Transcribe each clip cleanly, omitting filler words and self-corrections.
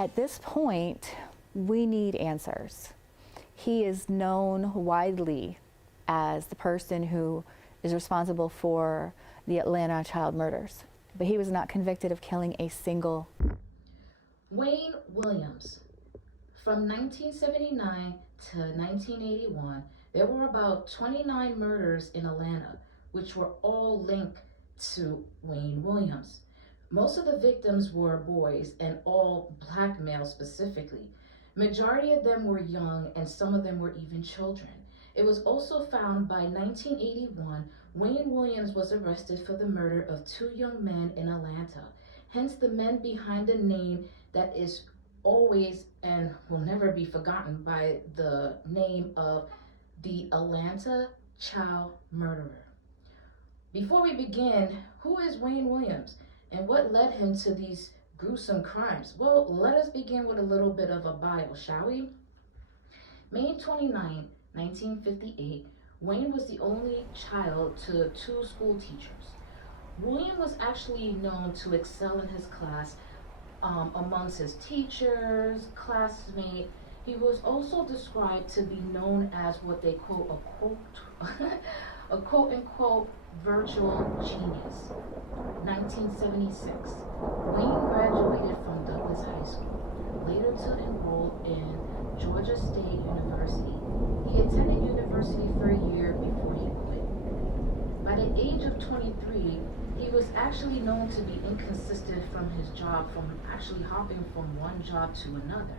At this point, we need answers. He is known widely as the person who is responsible for the Atlanta child murders, but he was not convicted of killing a single. Wayne Williams. From 1979 to 1981, there were about 29 murders in Atlanta, which were all linked to Wayne Williams. Most of the victims were boys and all black males specifically. Majority of them were young and some of them were even children. It was also found by 1981, Wayne Williams was arrested for the murder of 2 young men in Atlanta. Hence the men behind the name that is always and will never be forgotten by the name of the Atlanta child murderer. Before we begin, who is Wayne Williams and what led him to these gruesome crimes? Well, let us begin with a little bit of a bio, shall we? May 29, 1958, Wayne was the only child to 2 school teachers. William was actually known to excel in his class amongst his teachers, classmates. He was also described to be known as what they quote a quote unquote virtual genius. 1976, Wayne graduated from Douglas High School, later to enroll in Georgia State University. He attended university for a year before he quit. By the age of 23, he was actually known to be inconsistent from his job, from actually hopping from one job to another.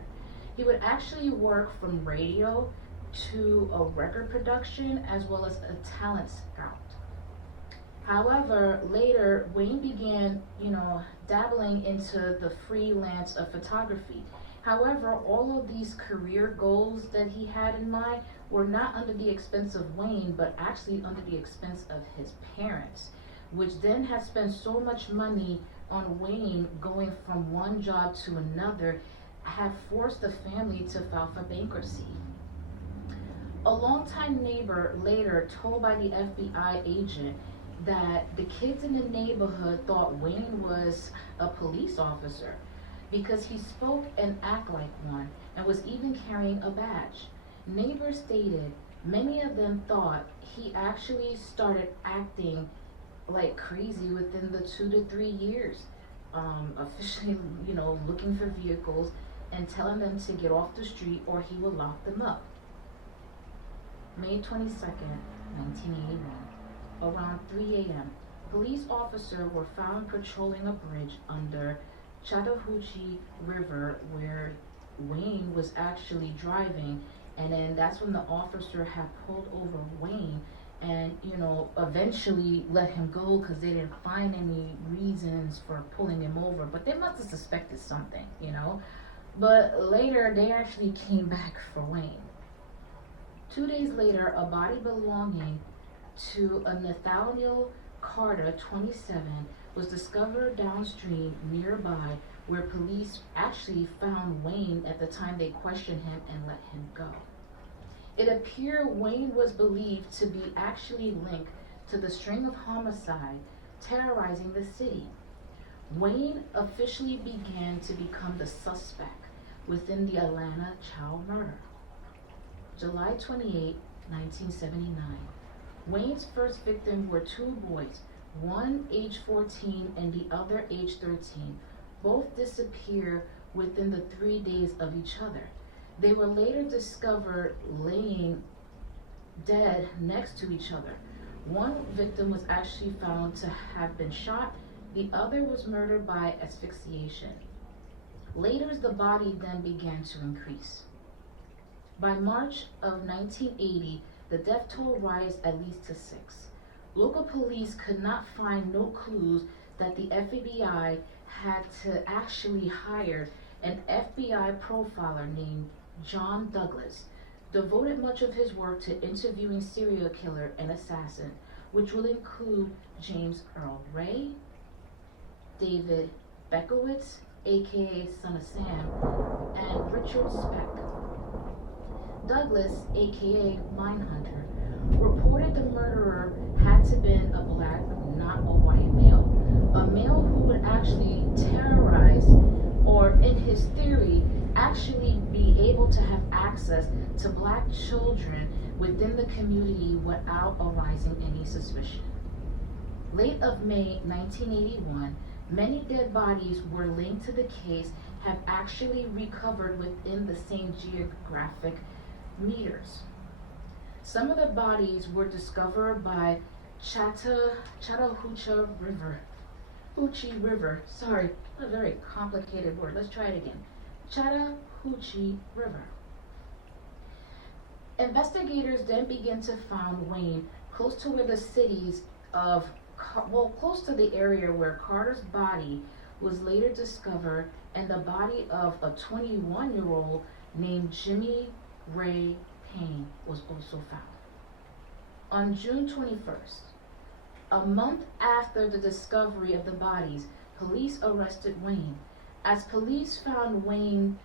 He would actually work from radio to a record production as well as a talent scout. However, later Wayne began, dabbling into the freelance of photography. However, all of these career goals that he had in mind were not under the expense of Wayne, but actually under the expense of his parents, which then had spent so much money on Wayne going from one job to another, had forced the family to file for bankruptcy. A longtime neighbor later told by the FBI agent that the kids in the neighborhood thought Wayne was a police officer because he spoke and acted like one and was even carrying a badge. Neighbors stated many of them thought he actually started acting like crazy within the 2 to 3 years, officially, looking for vehicles and telling them to get off the street or he would lock them up. May 22nd, 1981, around 3 a.m., police officers were found patrolling a bridge under Chattahoochee River where Wayne was actually driving, and then that's when the officer had pulled over Wayne and eventually let him go because they didn't find any reasons for pulling him over, but they must have suspected something, but later they actually came back for Wayne. 2 days later, a body belonging to a Nathaniel Carter, 27, was discovered downstream nearby where police actually found Wayne at the time they questioned him and let him go. It appeared Wayne was believed to be actually linked to the string of homicide terrorizing the city. Wayne officially began to become the suspect within the Atlanta child murder. July 28, 1979. Wayne's first victim were 2 boys, one age 14 and the other age 13. Both disappeared within the 3 days of each other. They were later discovered laying dead next to each other. One victim was actually found to have been shot. The other was murdered by asphyxiation. Later, the body then began to increase. By March of 1980, the death toll rose at least to 6. Local police could not find no clues that the FBI had to actually hire an FBI profiler named John Douglas, devoted much of his work to interviewing serial killer and assassin, which will include James Earl Ray, David Berkowitz, aka Son of Sam, and Richard Speck. Douglas, aka Mindhunter, reported the murderer had to been a black, not a white male, a male who would actually terrorize or in his theory, actually be able to have access to black children within the community without arousing any suspicion. Late of May 1981, many dead bodies were linked to the case have actually recovered within the same geographic meters. Some of the bodies were discovered by Chattahoochee River. Sorry, a very complicated word. Let's try it again. Chattahoochee River. Investigators then began to find Wayne close to where the cities of, close to the area where Carter's body was later discovered, and the body of a 21-year-old named Jimmy Ray Payne was also found. On June 21st, a month after the discovery of the bodies, police arrested Wayne. As police found Wayne,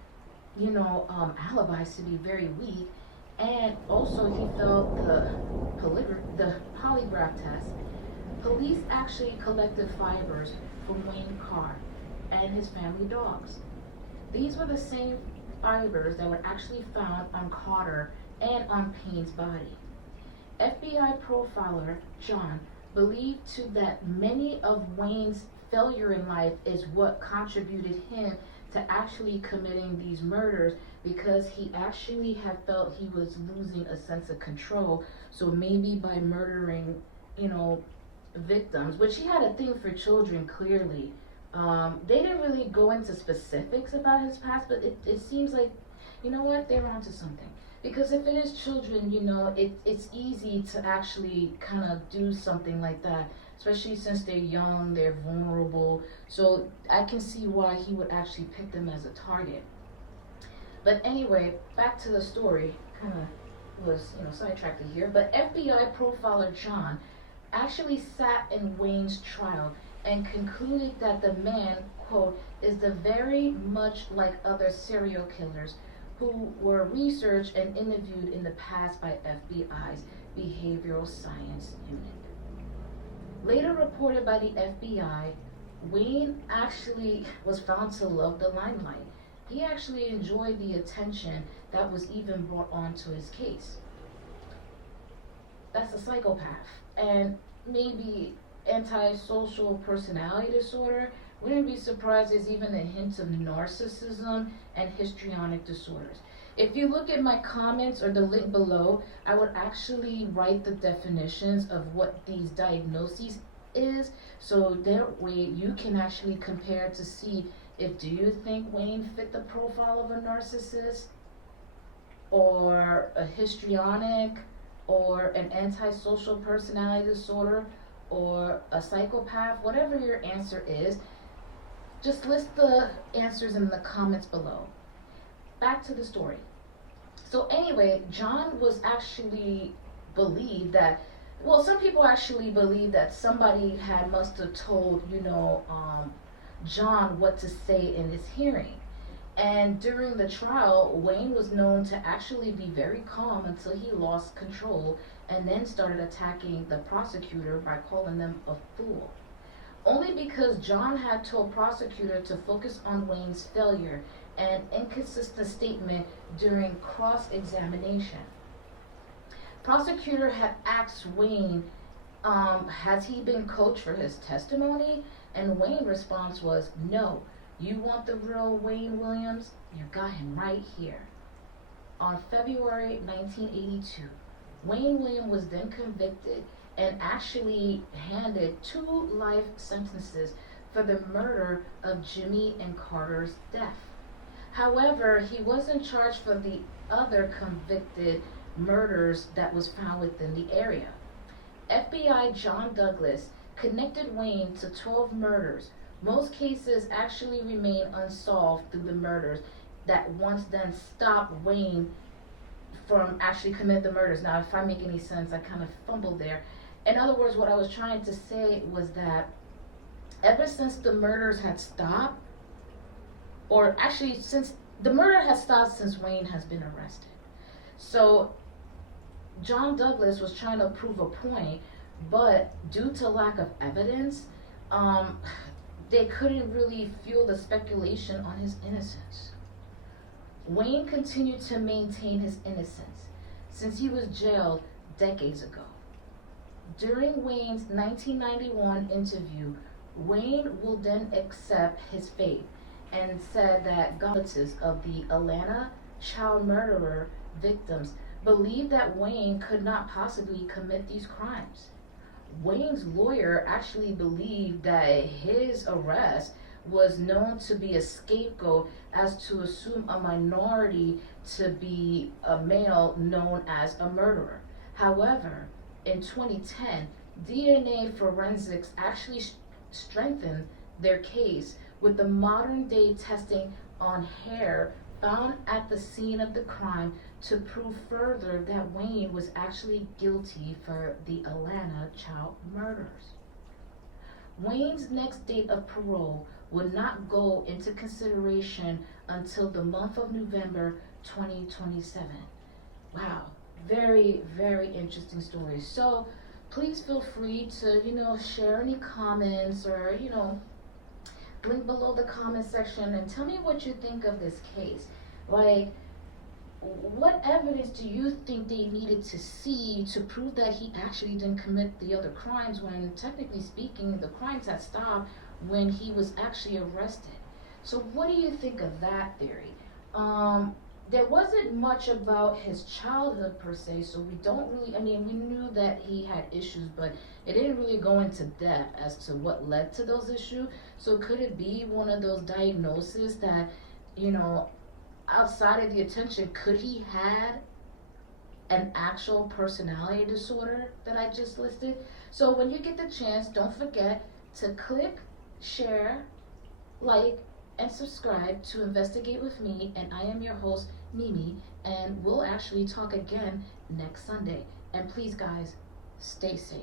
alibis to be very weak, and also he failed the polygraph test, police actually collected fibers from Wayne Carr and his family dogs. These were the same fibers that were actually found on Carter and on Payne's body. FBI profiler John believed too that many of Wayne's failure in life is what contributed him to actually committing these murders, because he actually had felt he was losing a sense of control. So maybe by murdering, victims, which he had a thing for children clearly. They didn't really go into specifics about his past, but it seems like, they're onto something. Because if it is children, it's easy to actually kind of do something like that, especially since they're young, they're vulnerable. So I can see why he would actually pick them as a target. But anyway, back to the story. Kind of was, sidetracked here. But FBI profiler John actually sat in Wayne's trial and concluded that the man, quote, is the very much like other serial killers who were researched and interviewed in the past by FBI's Behavioral Science Unit. Later reported by the FBI, Wayne actually was found to love the limelight. He actually enjoyed the attention that was even brought onto his case. That's a psychopath. And maybe antisocial personality disorder. Wouldn't be surprised there's even a hint of narcissism and histrionic disorders. If you look at my comments or the link below, I would actually write the definitions of what these diagnoses is, so that way you can actually compare to see if do you think Wayne fit the profile of a narcissist or a histrionic or an antisocial personality disorder or a psychopath. Whatever your answer is, just list the answers in the comments below. Back to the story. So anyway, John was actually believed that, some people actually believe that somebody must have told, John what to say in his hearing. And during the trial, Wayne was known to actually be very calm until he lost control and then started attacking the prosecutor by calling them a fool. Only because John had told prosecutor to focus on Wayne's failure and inconsistent statement during cross-examination. Prosecutor had asked Wayne, has he been coached for his testimony? And Wayne's response was, no. You want the real Wayne Williams? You got him right here. On February 1982, Wayne Williams was then convicted and actually handed 2 life sentences for the murder of Jimmy and Carter's death. However, he wasn't charged for the other convicted murders that was found within the area. FBI John Douglas connected Wayne to 12 murders. Most cases actually remain unsolved through the murders that once then stopped Wayne from actually committing the murders. Now, if I make any sense, I kind of fumbled there. In other words, what I was trying to say was that ever since the murders had stopped, or actually since the murder has stopped since Wayne has been arrested. So John Douglas was trying to prove a point, but due to lack of evidence, they couldn't really fuel the speculation on his innocence. Wayne continued to maintain his innocence since he was jailed decades ago. During Wayne's 1991 interview, Wayne will then accept his fate and said that relatives of the Atlanta child murderer victims believed that Wayne could not possibly commit these crimes. Wayne's lawyer actually believed that his arrest was known to be a scapegoat as to assume a minority to be a male known as a murderer. However, in 2010, DNA forensics actually strengthened their case with the modern day testing on hair found at the scene of the crime to prove further that Wayne was actually guilty for the Atlanta child murders. Wayne's next date of parole would not go into consideration until the month of November 2027. Wow, very, very interesting story. So please feel free to, share any comments or, link below the comment section and tell me what you think of this case. Like, what evidence do you think they needed to see to prove that he actually didn't commit the other crimes when, technically speaking, the crimes had stopped when he was actually arrested? So what do you think of that theory? There wasn't much about his childhood per se, so we don't really, we knew that he had issues, but it didn't really go into depth as to what led to those issues. So could it be one of those diagnoses that, outside of the attention, could he had an actual personality disorder that I just listed? So when you get the chance, don't forget to click, share, like, and subscribe to Investigate with Me, and I am your host, Mimi, and we'll actually talk again next Sunday. And please, guys, stay safe.